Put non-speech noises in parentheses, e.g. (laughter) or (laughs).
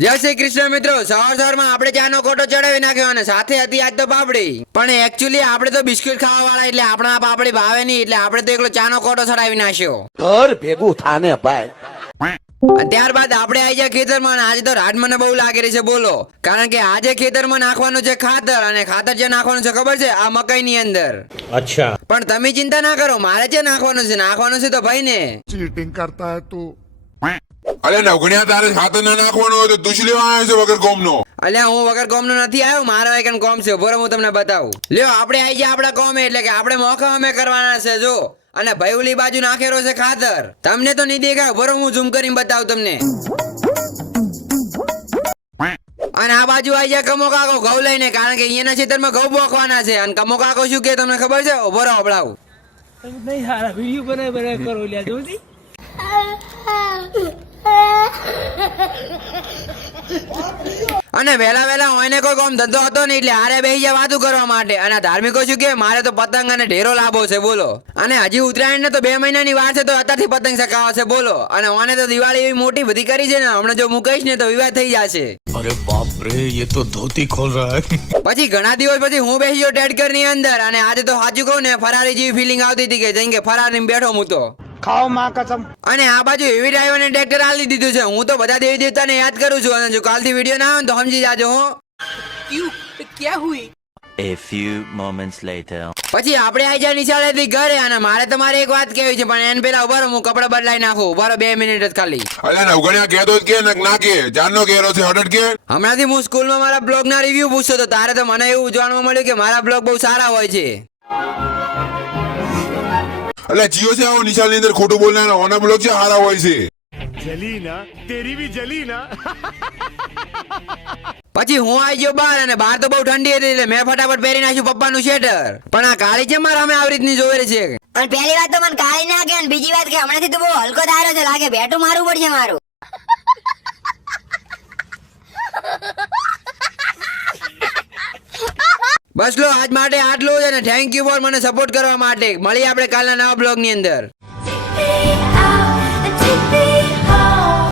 જય શ્રી કૃષ્ણ મિત્રો. સવાર સવાર સવારમાં આપણે ચાનો ખોટો ચડાવી નાખ્યો અને સાથે હતી આજ તો પાપડી. પણ એકચ્યુઅલી આપણે તો બિસ્કિટ ખાવા વાળા એટલે આપણા પાપડી ભાવે નહીં એટલે આપણે તો એકલો ચાનો ખોટો ચડાવી નાખ્યો. ઘર ભેગું થાને ભાઈ. ત્યારબાદ આપણે આવી જાય ખેતરમાં આજે તો રાત મને બહુ લાગી રહી છે બોલો. કારણ કે આજે ખેતરમાં નાખવાનું છે ખાતર અને ખાતર જે નાખવાનું છે ખબર છે? આ મકાઈ ની અંદર. અચ્છા. પણ તમે ચિંતા ના કરો મારે જે નાખવાનું છે નાખવાનું છે તો ભાઈ ને. ચીટિંગ કરતા તું. અરે નવગણિયા તારે સાથે ના નાખવાનો હોય તો તું શું લેવા આવ્યો છે વગર કોમનો અલ્યા હું વગર કોમનો નથી આવ્યો મારા એક કોમ છે બરો હું તમને બતાવું. લ્યો આપણે આવી ગયા આપણા કોમે એટલે કે આપણે મોખા અમે કરવાના છે જો. અને ભૈવલી બાજુ નાખેલો છે ખાતર. તમને તો નહીં દેખાય બરો હું ઝૂમ કરીને બતાવું તમને. અને આ બાજુ આવી જાય કમો કાકો ઘઉં લઈને કારણ કે અહીંયાના ખેતરમાં ઘઉં બોખવાના છે. અને કમો કાકો શું કે તમને ખબર છે? ઊભો રહો હભળાવું નહીં સારા વીડિયો બનાવી બનાવી કરો લ્યા જોજી (laughs) અને વહેલા વહેલા હોયને કોઈ કોમ ધંધો હતો નહીં એટલે હારે બેસી જાય વાતું કરવા માટે. અને ધાર્મિકો શું કે મારે તો પતંગ અને ઢેરો લાભો છે બોલો. અને હજી ઉત્તરાયણ તો બે મહિનાની વાર છે તો અત્યારથી પતંગ સકાવો બોલો. અને ઓને તો દિવાળી એવી મોટી બધી કરી છે ને હમણાં જો મુકાઈશ ને તો વિવાહ થઈ જશે. અરે બાપ રે ये તો ધોતી ખોલ રહા હે. પછી ઘણા દિવસ પછી હું બેસી ગયો ટેડકરની અંદર અને આજે તો સાચું કહું ને ફરારી જેવી ફિલિંગ આવતી હતી કે જેમ કે ફરારી બેઠો હું તો. ખાઓ માં કસમ. અને આ બાજુ એવી ડ્રાઈવરને ટ્રેક્ટર આલી દીધું છે. હું તો બધા દેવી દેવતાને યાદ કરું છું. અને જો કાલથી વીડિયો ના આવે તો સમજી જાજો હો. ક્યાં હુઈ A few moments later. પછી આપણે આવી જાય નિશાળેથી ઘરે અને મારે તમારે એક વાત કહેવી છે પણ એન પેલા ઉભારો હું કપડા બદલાઈ નાખું. ઉભારો બે મિનિટ જ ખાલી. અરે નવગણિયા કહેતો જ કે નક ના કે જાનનો ઘેરો છે હડટ કે હમણાંથી હું સ્કૂલમાં મારા બ્લોગના રિવ્યુ પૂછતો તો તારે તો મને એવું જાણવા મળ્યું કે મારા બ્લોગ બહુ સારા હોય છે. એટલે જીઓ છે આવો નિશાળની અંદર ખોટું બોલનાર ઓના બ્લોક છે હારા હોય છે. જલી તેરી બી જલી પછી હું આવી ગયો બહાર અને બહાર તો બહુ ઠંડી હતી એટલે મેં ફટાફટ પહેરી નાખ્યું પપ્પા નું શેટર પણ આ કાળી છે મારા અમે આવી રીતની જોવેલી છે. અને પહેલી વાત તો મને કાળી ના કે બીજી વાત કે હમણાંથી તો બહુ હલકો દારો છે લાગે બેઠું મારું પડશે મારું. બસ લો, આજ માટે આટલું જ અને થેન્ક યુ ફોર મને સપોર્ટ કરવા માટે. મળીએ આપણે કાલના નવા બ્લોગની અંદર.